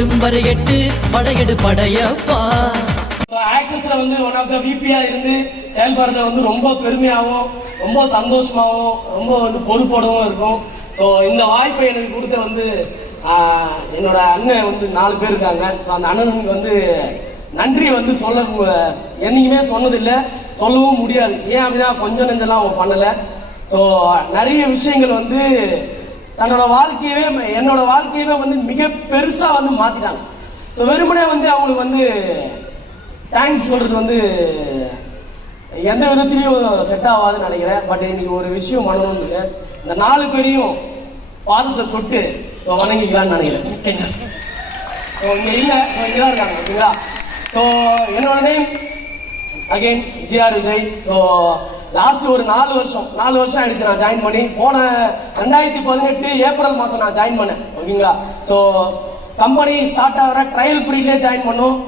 எட்டும் வரை எட்டு படையெடு படையப்பா. ஆக்சஸ்ல வந்து ஒன் ஆஃப் த விபியா இருந்து செயல்படுறதுல வந்து ரொம்ப பெருமையாகவும் ரொம்ப சந்தோஷமாகவும் ரொம்ப வந்து பொறுப்போடவும் இருக்கும். ஸோ இந்த வாய்ப்பை எனக்கு கொடுத்த வந்து என்னோட அண்ணன் வந்து 4 பேர் இருக்காங்க. ஸோ அந்த அண்ணனுக்கு வந்து நன்றி வந்து சொல்ல என்னைக்குமே சொன்னதில்லை, சொல்லவும் முடியாது. ஏன் அப்படின்னா கொஞ்சம் நெஞ்செல்லாம் அவங்க பண்ணலை. ஸோ நிறைய விஷயங்கள் வந்து தன்னோட வாழ்க்கையவே என்னோட வாழ்க்கையவே வந்து மிக பெருசா வந்து மாத்திட்டாங்க. ஸோ வெறுமனே வந்து அவங்களுக்கு வந்து தேங்க்ஸ் சொல்றது வந்து எந்த விதத்திலையும் செட் ஆகாதுன்னு நினைக்கிறேன். பட் இன்னைக்கு ஒரு விஷயம் பண்ணணும்னு இந்த 4 பேரையும் பாதத்தை தொட்டு ஸோ வணங்கிக்கலான்னு நினைக்கிறேன். ஸோ இங்க இல்லை, இங்கதான் இருக்காங்க ஓகேங்களா. ஸோ என்னோட name again G R Vijay. So last ஒரு 4 வருஷம் ஆயிடுச்சு நான் ஜாயின் பண்ணி. போன 2018 ஏப்ரல் மாசம் நான் ஜாயின் பண்ணேன் ஓகேங்களா. ஸோ கம்பெனி ஸ்டார்ட் ஆகிற ட்ரையல் பீரியட்லேயே ஜாயின் பண்ணோம்.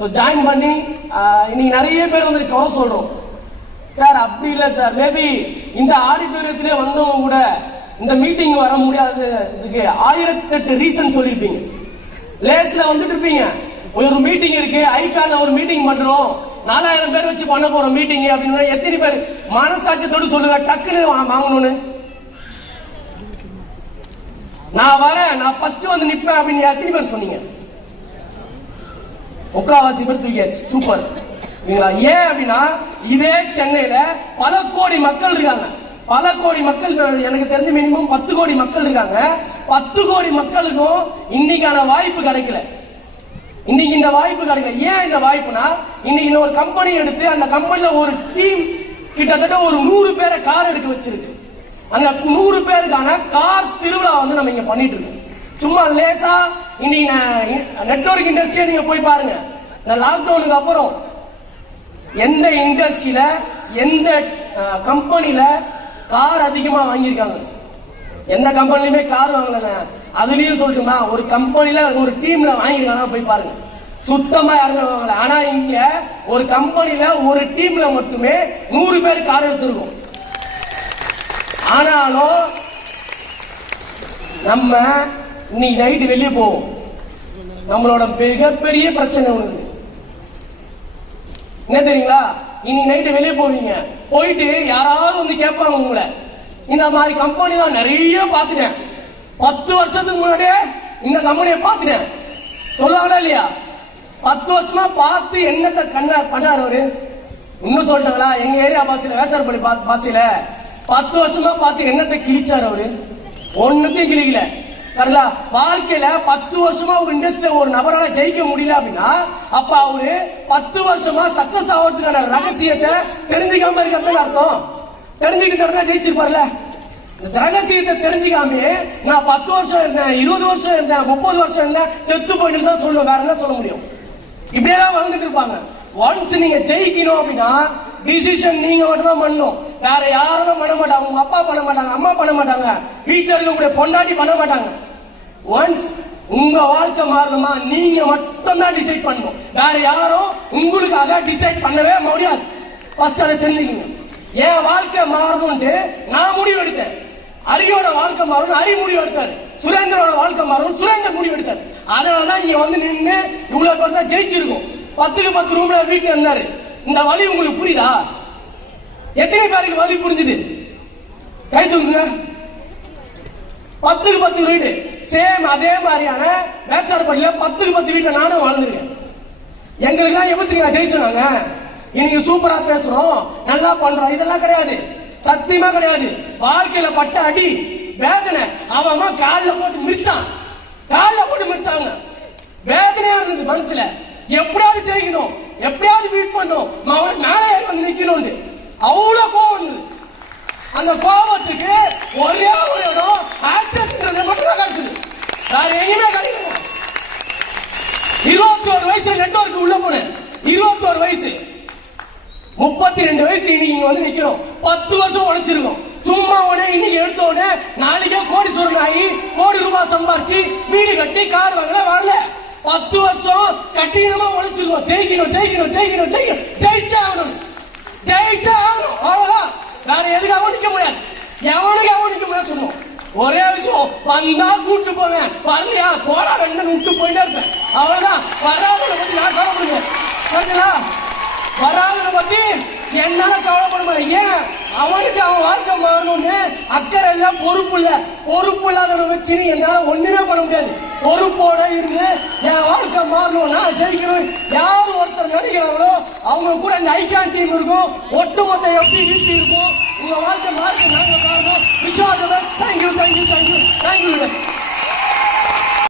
ஸோ ஜாயின் பண்ணி இன்னைக்கு நிறைய பேர் வந்து குறை சொல்றோம். சார் அப்படி இல்லை சார், மேபி இந்த ஆடிட்டோரியத்திலே வந்தவங்க கூட இந்த மீட்டிங் வர முடியாது, இதுக்கு 1008 ரீசன் சொல்லியிருப்பீங்க. லேஸ்ல வந்துட்டு இருப்பீங்க, ஒரு மீட்டிங் இருக்கு, ஐகான்ல ஒரு மீட்டிங் பண்றோம், 4000 பேர் வச்சு பண்ண போறோம் மீட்டிங் அப்படின்னு எத்தனை பேர் மனசாட்சியத்தோடு சொல்லுவேன் டக்குன்னு வாங்கணும்னு? நான் வரேன், நான் ஃபர்ஸ்ட் வந்து நிப்பேன் அப்படின்னு எத்தனை பேர் சொன்னீங்க? முக்காவாசி பேர் தூக்கியாச்சு. சூப்பர். ஏன் அப்படின்னா இதே சென்னையில பல கோடி மக்கள் இருக்காங்க. பல கோடி மக்கள், எனக்கு தெரிஞ்ச மினிமம் 10 கோடி மக்கள் இருக்காங்க. 10 கோடி மக்களுக்கும் இன்னைக்கான வாய்ப்பு கிடைக்கல. இன்னைக்கு இந்த வாய்ப்பு கிடைக்கல. ஏன் இந்த வாய்ப்புனா இன்னைக்கு ஒரு கம்பெனி எடுத்து அந்த கம்பெனில ஒரு டீம் கிட்டத்தட்ட ஒரு 100 பேரை கார் எடுக்க வச்சிருக்கு. அந்த 100 பேருக்கான கார் திருவிழா வந்து நம்ம இங்க பண்ணிட்டு இருக்கோம். சும்மா லேசா இன்னைக்கு நெட்வொர்க் இண்டஸ்ட்ரியை நீங்க போய் பாருங்க. இந்த லாக்டவுனுக்கு அப்புறம் எந்த இண்டஸ்ட்ரியில எந்த கம்பெனில கார் அதிகமா வாங்கியிருக்காங்க? எந்த கம்பெனிலுமே கார் வாங்கலங்க. அதுலயும் சொல்லட்டுமா, ஒரு கம்பெனில ஒரு டீம்ல வாங்கிருக்காங்க போய் பாருங்க, சுத்தமா யாருமே வாங்கல. ஆனா இங்க ஒரு கம்பெனில ஒரு டீம்ல மட்டுமே 100 பேர் கார் எடுத்திருக்கோம். ஆனாலும் நம்ம இன்னைக்கு நைட்டு வெளியே போவோம், நம்மளோட மிகப்பெரிய பிரச்சனை ஒண்ணு என்ன தெரியுங்களா? இன்னைக்கு நைட்டு வெளியே போவீங்க, போயிட்டு யாராவது வந்து கேட்பாங்க உங்களை, இந்த மாதிரி கம்பெனிலாம் நிறைய பார்த்துட்டேன், 10 வருஷத்துக்கு முன்னாடியே இந்த கம்பெனியை பார்த்துட்டேன் சொல்லாங்களா இல்லையா? 10 வருஷமா பார்த்து என்னத்தை பண்ணாரு அவரு? இன்னும் சொல்லிட்டாங்களா? எங்க ஏரியா பாசில வேசார்பள்ளி பாசில 10 வருஷமா பார்த்து என்னத்தை கிழிச்சாரு அவரு? ஒன்னுத்தையும் கிழிக்கல. வாழ்க்கையில 10 வருஷமா ஒரு இண்டஸ்ட்ரியில ஒரு நபரால ஜெயிக்க முடியல அப்படின்னா அப்ப அவரு 10 வருஷமா சக்சஸ் ஆகிறதுக்கான ரகசியத்தை தெரிஞ்சுக்காம இருக்கிறது அர்த்தம். தெரிஞ்சுக்கிட்டு ஜெயிச்சிருப்பார்ல. இந்த ரகசியத்தை தெரிஞ்சுக்காமே நான் 10 வருஷம் இருந்தேன், 20 வருஷம் இருந்தேன், 30 வருஷம் இருந்தேன், செத்து போயிட்டு தான் சொல்லுவேன். வேற என்ன சொல்ல முடியும்? இப்படியெல்லாம் வந்துட்டு இருப்பாங்க. ஒன்ஸ் நீங்க ஜெயிக்கணும் அப்படின்னா டிசிஷன் நீங்க மட்டும் தான் பண்ணணும். வேற யாரும் பண்ண மாட்டாங்க. உங்க அப்பா பண்ண மாட்டாங்க, அம்மா பண்ண மாட்டாங்க, வீட்டுல இருக்கக்கூடிய பொண்டாட்டி பண்ண மாட்டாங்க. ஒன்ஸ் உங்க வாழ்க்கை மாறணுமா நீங்க மட்டும் தான் டிசைட் பண்ணணும். வேற யாரும் உங்களுக்காக டிசைட் பண்ணவே முடியாது. ஃபர்ஸ்ட் அதை தெரிஞ்சுக்கங்க. என் வாழ்க்கை மாறணும்னு நான் முடிவு எடுத்தேன். அரியோட வாழ்க்கை மாறணும் அரி முடிவு எடுத்தாரு. சுரேந்திரோட வாழ்க்கை மாறணும் சுரேந்தர் முடிவு எடுத்தாரு. அதனாலதான் இங்க வந்து நின்று இவ்வளவு பெருசா ஜெயிச்சிருக்கும். 10க்கு 10 ரூம்ல வீட்டுல இருந்தாரு. இந்த வழி உங்களுக்கு புரியுதா? எத்தனை பேருக்கு வழி புரிஞ்சுது? கை தூக்குங்க. 10க்கு 10 வீடு சேம் அதே மாதிரியான வேசார்பள்ளியில 10க்கு 10 வீட்டை நானும் வாழ்ந்துருக்கேன். எங்களுக்கு எல்லாம் எப்படி நான் ஜெயிச்சோனாங்க? இன்னைக்கு சூப்பரா பேசுறோம், நல்லா பண்றோம், இதெல்லாம் கிடையாது, சத்தியமா கிடையாது. வாழ்க்கையில பட்ட அடி வேதனை அவன் காலில் போட்டு மிரிச்சாங்க. வேதனையா இருந்தது மனசுல. எப்படியாவது ஜெயிக்கணும், எப்படியாவது பீட் பண்ணணும், அவனுக்கு மேலே ஏறி வந்து நிக்கணும். அவ்வளவு கோவம் வந்தது. அந்த கோபத்துக்கு ஒரே ஒரு இடம் ஆக்சஸ்ன்றது மட்டும் தான் கிடைச்சது. வேற எங்கேயுமே கிடைக்கல. 21 வயசுல நெட்வொர்க் உள்ள போனேன். 21 வயசு, 32 வயசு இன்னைக்கு வந்து நிக்கிறோம். 10 வருஷம் உழைச்சிருக்கோம். சும்மா உடனே இன்னைக்கு எடுத்த உடனே நாளைக்கே கோடீஸ்வரன் ஆகி கோடி ரூபாய் சம்பாரிச்சு வீடு கட்டி கார் வாங்கல வரல. 10 வருஷம் கட்டினமா உழைச்சிருக்கோம். ஜெயிக்கணும், ஜெயிச்சா ஆகணும். அவ்வளவுதான். வேற எதுக்காகவும் நிக்க முடியாது. எவனுக்கு நிக்க முடியாது சொல்லுவோம். ஒரே விஷயம், வந்தா கூட்டு போவேன், வரலையா போடா ரெண்டு விட்டு போயிட்டே இருப்பேன். அவ்வளவுதான். வராதவனை பத்தி நான் கவலைப்படுவேன். ஓகேங்களா? வராதவனை பத்தி என்னால கவலைப்படுவேன். ஏன்? அவனுக்கு அவன் வாழ்க்கை மாறணும்னு அக்கறை இல்ல, பொறுப்பு இல்ல. பொறுப்பு இல்லாதவனை வச்சு என்னால ஒண்ணுமே பண்ண முடியாது. பொறுப்போட இருந்து என் வாழ்க்கை மாறணும், நான் ஜெயிக்கணும். யார் ஒருத்தர் நடிக்கிறாங்களோ அவங்க கூட இந்த ஐக்கான் டீம் இருக்கும். ஒட்டுமொத்த எப்படி வீட்டு இருக்கும். உங்க வாழ்க்கை மாறி நாங்க காரணம். விஷாதவன். Thank you thank you thank you thank you.